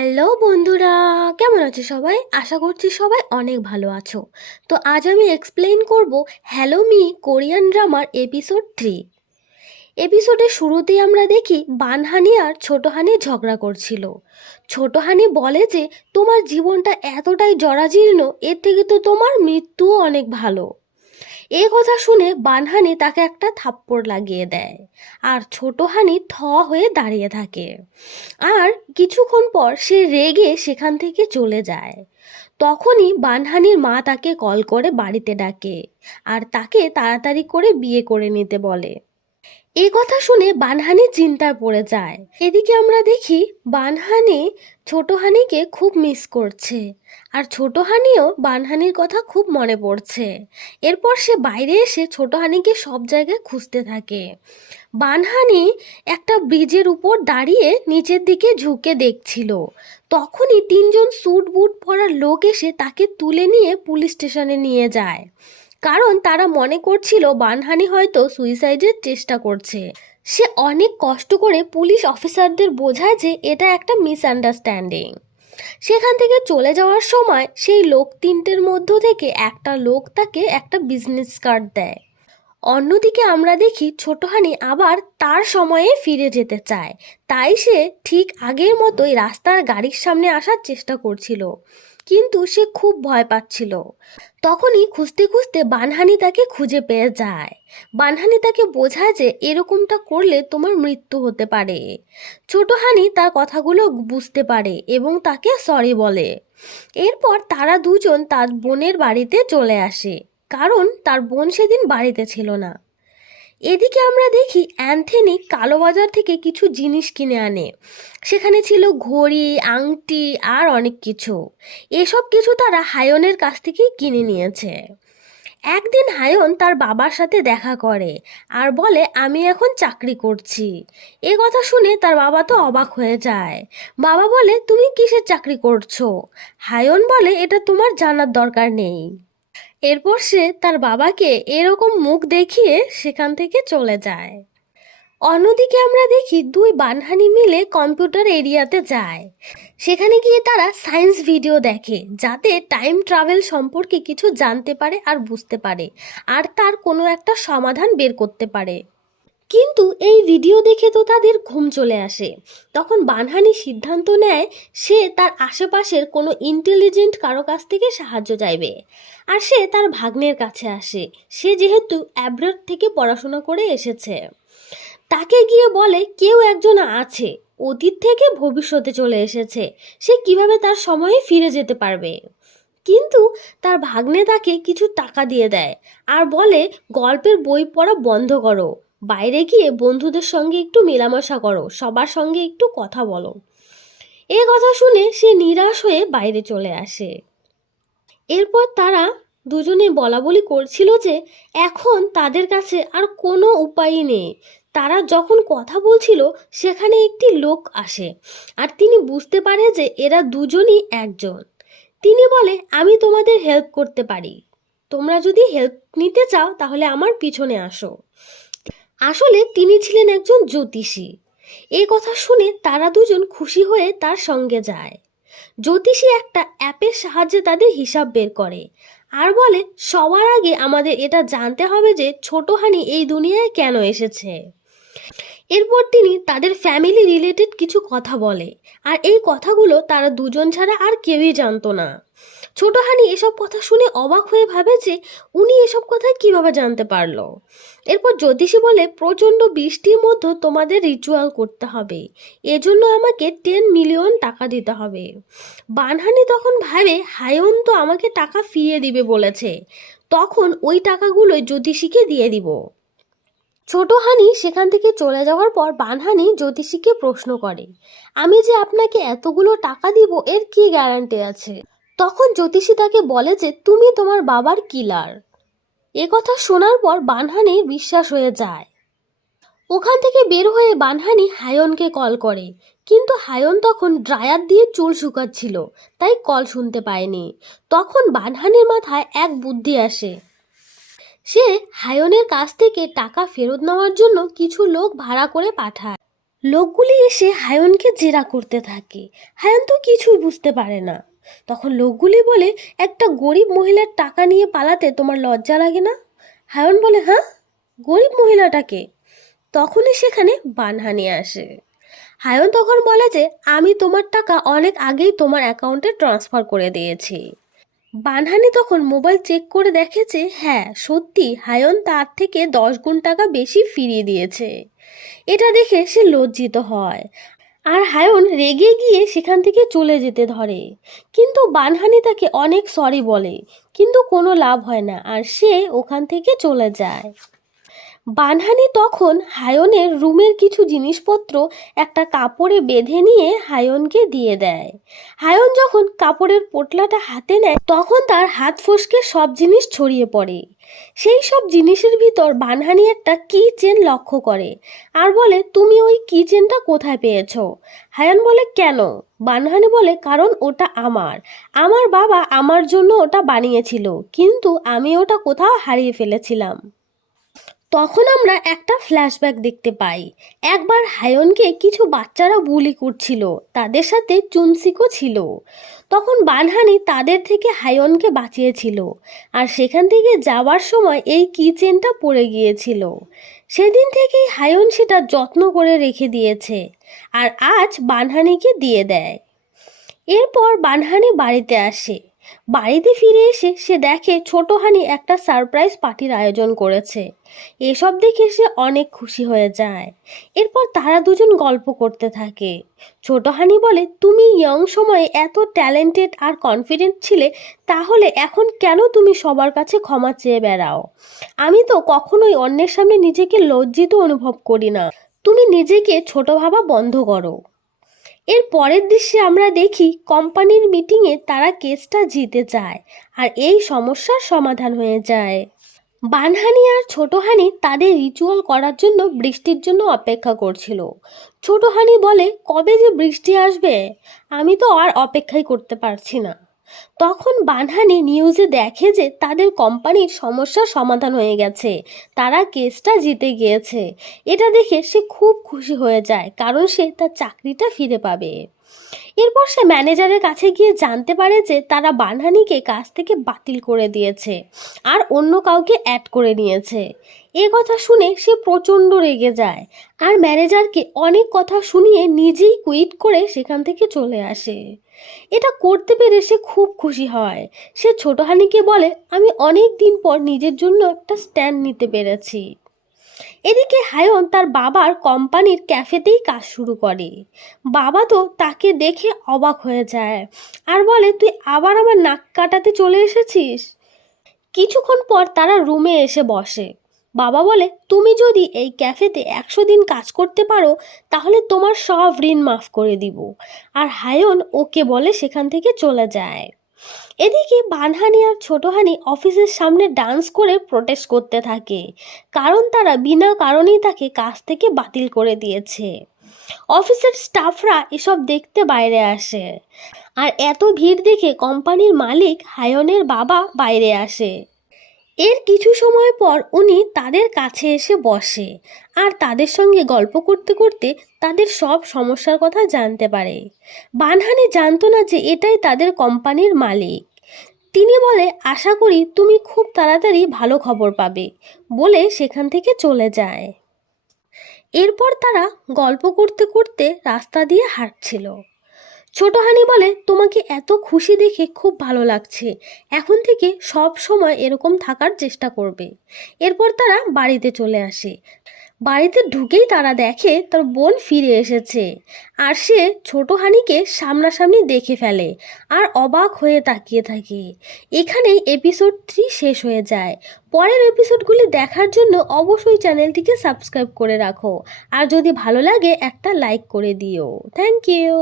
Hello বন্ধুরা, কেমন আছো সবাই? আশা করছি সবাই অনেক ভালো আছো। তো আজ আমি এক্সপ্লেইন করব হ্যালো মি কোরিয়ান ড্রামার এপিসোড 3। এপিসোডের শুরুতেই আমরা দেখি বানহানি আর ছোটহানি ঝগড়া করছিল। ছোটহানি বলে যে তোমার জীবনটা এতটাই জরাজীর্ণ, এর থেকে তো তোমার মৃত্যুও অনেক ভালো। এই কথা শুনে বানহানি তাকে একটা থাপ্পড় লাগিয়ে দেয়, আর ছোটহানি থ হয়ে দাঁড়িয়ে থাকে। আর কিছুক্ষণ পর সে রেগে সেখান থেকে চলে যায়। তখনই বানহানির মা তাকে কল করে বাড়িতে ডাকে আর তাকে তাড়াতাড়ি করে বিয়ে করে নিতে বলে। এই কথা শুনে বানহানি চিন্তায় পড়ে যায়। এদিকে আমরা দেখি বানহানি ছোটহানিকে খুব মিস করছে, আর ছোটহানিও বানহানির কথা খুব মনে পড়ছে। এরপর সে বাইরে এসে ছোটহানিকে সব জায়গায় খুঁজতে থাকে। বানহানি একটা ব্রিজের উপর দাঁড়িয়ে নিচের দিকে ঝুঁকে দেখছিল। তখনই তিনজন স্যুট বুট পরা লোক এসে তাকে তুলে নিয়ে পুলিশ স্টেশনে নিয়ে যায়, কারণ তারা মনে করছিল বানহানি হয়তো সুইসাইডের চেষ্টা করছে। সে অনেক কষ্ট করে পুলিশ অফিসারদের বোঝায় যে এটা একটা মিসআন্ডারস্ট্যান্ডিং। সেখান থেকে চলে যাওয়ার সময় সেই লোক তিনটের মধ্য থেকে একটা লোক তাকে একটা বিজনেস কার্ড দেয়। অন্যদিকে আমরা দেখি ছোটহানি আবার তার সময়ে ফিরে যেতে চায়, তাই সে ঠিক আগের মতোই রাস্তার গাড়ির সামনে আসার চেষ্টা করছিল, কিন্তু সে খুব ভয় পাচ্ছিল। তখনই খুঁজতে খুঁজতে বানহানি তাকে খুঁজে পেয়ে যায়। বানহানি তাকে বোঝায় যে এরকমটা করলে তোমার মৃত্যু হতে পারে। ছোটহানি তার কথাগুলো বুঝতে পারে এবং তাকে সরি বলে। এরপর তারা দুজন তার বোনের বাড়িতে চলে আসে, কারণ তার বোন সেদিন বাড়িতে ছিল না। এদিকে আমরা দেখি অ্যান্থনি কালোবাজার থেকে কিছু জিনিস কিনে আনে। সেখানে ছিল ঘড়ি, আংটি আর অনেক কিছু। এসব কিছু তারা হায়নের কাছ থেকেই কিনে নিয়েছে। একদিন হায়ন তার বাবার সাথে দেখা করে আর বলে আমি এখন চাকরি করছি। এ কথা শুনে তার বাবা তো অবাক হয়ে যায়। বাবা বলে তুমি কিসের চাকরি করছো? হায়ন বলে এটা তোমার জানার দরকার নেই। এরপর সে তার বাবাকে এরকম মুখ দেখিয়ে সেখান থেকে চলে যায়। অন্যদিকে আমরা দেখি দুই বানহানি মিলে কম্পিউটার এরিয়াতে যায়। সেখানে গিয়ে তারা সায়েন্স ভিডিও দেখে, যাতে টাইম ট্রাভেল সম্পর্কে কিছু জানতে পারে আর বুঝতে পারে, আর তার কোনো একটা সমাধান বের করতে পারে। কিন্তু এই ভিডিও দেখে তো তাদের ঘুম চলে আসে। তখন বানহানি সিদ্ধান্ত নেয় সে তার আশেপাশের কোনো ইন্টেলিজেন্ট কারো কাছ থেকে সাহায্য চাইবে। আর সে তার ভাগ্নের কাছে আসে, সে যেহেতু অ্যাব্রড থেকে পড়াশোনা করে এসেছে। তাকে গিয়ে বলে কেউ একজন আছে, অতীত থেকে ভবিষ্যতে চলে এসেছে, সে কিভাবে তার সময়ে ফিরে যেতে পারবে। কিন্তু তার ভাগ্নে তাকে কিছু টাকা দিয়ে দেয় আর বলে গল্পের বই পড়া বন্ধ করো, বাইরে গিয়ে বন্ধুদের সঙ্গে একটু মেলামেশা করো, সবার সঙ্গে একটু কথা বলো। এ কথা শুনে সে নিরাশ হয়ে বাইরে চলে আসে। এরপর তারা দুজনে বলাবলি করছিল যে এখন তাদের কাছে আর কোনো উপায় নেই। তারা যখন কথা বলছিল সেখানে একটি লোক আসে, আর তিনি বুঝতে পারে যে এরা দুজনই একজন। তিনি বলে আমি তোমাদের হেল্প করতে পারি, তোমরা যদি হেল্প নিতে চাও তাহলে আমার পিছনে আসো। আসলে তিনি ছিলেন একজন জ্যোতিষী। এই কথা শুনে তারা দুজন খুশি হয়ে তার সঙ্গে যায়। জ্যোতিষী একটা অ্যাপের সাহায্যে তাদের হিসাব বের করে আর বলে সবার আগে আমাদের এটা জানতে হবে যে ছোটহানি এই দুনিয়ায় কেন এসেছে। এরপর তিনি তাদের ফ্যামিলি রিলেটেড কিছু কথা বলে, আর এই কথাগুলো তারা দুজন ছাড়া আর কেউই জানতো না। ছোটহানি এসব কথা শুনে অবাক হয়ে ভাবে যে উনি এসব কথা কিভাবে জানতে পারলো। এরপর জ্যোতিষী বলে প্রচণ্ড বৃষ্টির মধ্যে তোমাদের রিচুয়াল করতে হবে, এজন্য আমাকে 10 মিলিয়ন টাকা দিতে হবে। বানহানি তখন ভাবে হায়ন তো আমাকে টাকা ফিরিয়ে দিবে বলেছে, তখন ওই টাকাগুলোই জ্যোতিষীকে দিয়ে দিব। ছোটহানি সেখান থেকে চলে যাওয়ার পর বানহানি জ্যোতিষীকে প্রশ্ন করে আমি যে আপনাকে এতগুলো টাকা দিব এর কি গ্যারান্টি আছে? তখন জ্যোতিষী তাকে বলে যে তুমি তোমার বাবার কিলার। এ কথা শোনার পর বানহানির বিশ্বাস হয়ে যায়। ওখান থেকে বের হয়ে বানহানি হায়নকে কল করে, কিন্তু হায়ন তখন ড্রায়ার দিয়ে চুল শুকাচ্ছিল, তাই কল শুনতে পায়নি। তখন বানহানির মাথায় এক বুদ্ধি আসে। সে হায়নের কাছ থেকে টাকা ফেরত নেওয়ার জন্য কিছু লোক ভাড়া করে পাঠায়। লোকগুলি এসে হায়নকে জেরা করতে থাকে। হায়ন তো কিছুই বুঝতে পারে না। তখন লোকগুলি বলে, একটা গরিব মহিলার টাকা নিয়ে পালাতে তোমার লজ্জা লাগে না? হায়ন বলে, হ্যাঁ, গরিব মহিলাটাকে? তখনই সেখানে বানহানি আসে। হায়ন তখন বলে যে, আমি তোমার টাকা অনেক আগেই তোমার অ্যাকাউন্টে ট্রান্সফার করে দিয়েছি। বানহানি তখন মোবাইল চেক করে দেখে যে হ্যাঁ, সত্যি হায়ন তার থেকে 10 গুণ টাকা বেশি ফিরিয়ে দিয়েছে। এটা দেখে সে লজ্জিত হয় আর হায়ন রেগে গিয়ে সেখান থেকে চলে যেতে ধরে। কিন্তু বানহানি তাকে অনেক সরি বলে, কিন্তু কোনো লাভ হয় না আর সে ওখান থেকে চলে যায়। বানহানি তখন হায়নের রুমের কিছু জিনিসপত্র একটা কাপড়ে বেঁধে নিয়ে হায়নকে দিয়ে দেয়। হায়ন যখন কাপড়ের পোটলাটা হাতে নেয় তখন তার হাত ফসকে সব জিনিস ছড়িয়ে পড়ে। সেই সব জিনিসের ভিতর বানহানি একটা কি চেন লক্ষ্য করে আর বলে, তুমি ওই কি চেনটা কোথায় পেয়েছো? হায়ন বলে, কেন? বানহানি বলে, কারণ ওটা আমার বাবা আমার জন্য ওটা বানিয়েছিল, কিন্তু আমি ওটা কোথাও হারিয়ে ফেলেছিলাম। তখন আমরা একটা ফ্ল্যাশব্যাক দেখতে পাই। একবার হায়নকে কিছু বাচ্চারা বুলি করছিল, তাদের সাথে চুনসিকও ছিল। তখন বানহানি তাদের থেকে হায়নকে বাঁচিয়েছিল আর সেখান থেকে যাওয়ার সময় এই কিচেনটা পড়ে গিয়েছিল। সেদিন থেকেই হায়ন সেটা যত্ন করে রেখে দিয়েছে আর আজ বানহানিকে দিয়ে দেয়। এরপর বানহানি বাড়িতে আসে। বাড়িতে ফিরে এসে সে দেখে ছোট হানি একটা সারপ্রাইজ পার্টির আয়োজন করেছে। এসব দেখে সে অনেক খুশি হয়ে যায়। এরপর তারা দুজন গল্প করতে থাকে। ছোট হানি বলে, তুমি ইয়ং সময়ে এত ট্যালেন্টেড আর কনফিডেন্ট ছিলে, তাহলে এখন কেন তুমি সবার কাছে ক্ষমা চেয়ে বেড়াও? আমি তো কখনোই অন্যের সামনে নিজেকে লজ্জিত অনুভব করি না। তুমি নিজেকে ছোট ভাবা বন্ধ করো। এর পরের দৃশ্যে আমরা দেখি কোম্পানির মিটিংয়ে তারা কেসটা জিতে যায় আর এই সমস্যার সমাধান হয়ে যায়। বানহানি আর ছোট হানি তাদের রিচুয়াল করার জন্য বৃষ্টির জন্য অপেক্ষা করছিল। ছোট হানি বলে, কবে যে বৃষ্টি আসবে, আমি তো আর অপেক্ষাই করতে পারছি না। তখন বানহানি নিউজে দেখে যে তাদের কোম্পানির সমস্যার সমাধান হয়ে গেছে, তারা কেসটা জিতে গিয়েছে। এটা দেখে সে খুব খুশি হয়ে যায়, কারণ সে তার চাকরিটা ফিরে পাবে। এরপর সে ম্যানেজারের কাছে গিয়ে জানতে পারে যে তারা বানহানিকে কাজ থেকে বাতিল করে দিয়েছে আর অন্য কাউকে অ্যাড করে নিয়েছে। এ কথা শুনে সে প্রচণ্ড রেগে যায় আর ম্যানেজারকে অনেক কথা শুনিয়ে নিজেই কুইট করে সেখান থেকে চলে আসে। এটা করতে পেরে সে খুব খুশি হয়। সে ছোট হানিকে বলে, আমি অনেক দিন পর নিজের জন্য একটা স্ট্যান্ড নিতে পেরেছি। এদিকে হায়ন তার বাবার কোম্পানির ক্যাফেতেই কাজ শুরু করে। বাবা তো তাকে দেখে অবাক হয়ে যায় আর বলে, তুই আবার আমার নাক কাটাতে চলে এসেছিস? কিছুক্ষণ পর তারা রুমে এসে বসে। বাবা বলে, তুমি যদি এই ক্যাফেতে 100 দিন কাজ করতে পারো তাহলে তোমার সব ঋণ মাফ করে দিব। আর হায়ন ওকে বলে সেখান থেকে চলে যায়। এদিকে বানহানি আর ছোট হানি অফিসের সামনে ডান্স করে প্রোটেস্ট করতে থাকে, কারণ তারা বিনা কারণেই তাকে কাজ থেকে বাতিল করে দিয়েছে। অফিসের স্টাফরা এসব দেখতে বাইরে আসে আর এত ভিড় দেখে কোম্পানির মালিক হায়নের বাবা বাইরে আসে। এর কিছু সময় পর উনি তাদের কাছে এসে বসে আর তাদের সঙ্গে গল্প করতে করতে তাদের সব সমস্যার কথা জানতে পারে। বানহানি জানতো না যে এটাই তাদের কোম্পানির মালিক। তিনি বলে, আশা করি তুমি খুব তাড়াতাড়ি ভালো খবর পাবে, বলে সেখান থেকে চলে যায়। এরপর তারা গল্প করতে করতে রাস্তা দিয়ে হাঁটছিল। ছোট হানি বলে, তোমাকে এত খুশি দেখে খুব ভালো লাগছে, এখন থেকে সব সময় এরকম থাকার চেষ্টা করবে। এরপর তারা বাড়িতে চলে আসে। বাড়িতে ঢুকেই তারা দেখে তার বোন ফিরে এসেছে আর সে ছোট হানিকে সামনাসামনি দেখে ফেলে আর অবাক হয়ে তাকিয়ে থাকে। এখানেই এপিসোড 3 শেষ হয়ে যায়। পরের এপিসোডগুলি দেখার জন্য অবশ্যই চ্যানেলটিকে সাবস্ক্রাইব করে রাখো আর যদি ভালো লাগে একটা লাইক করে দিও। Thank you.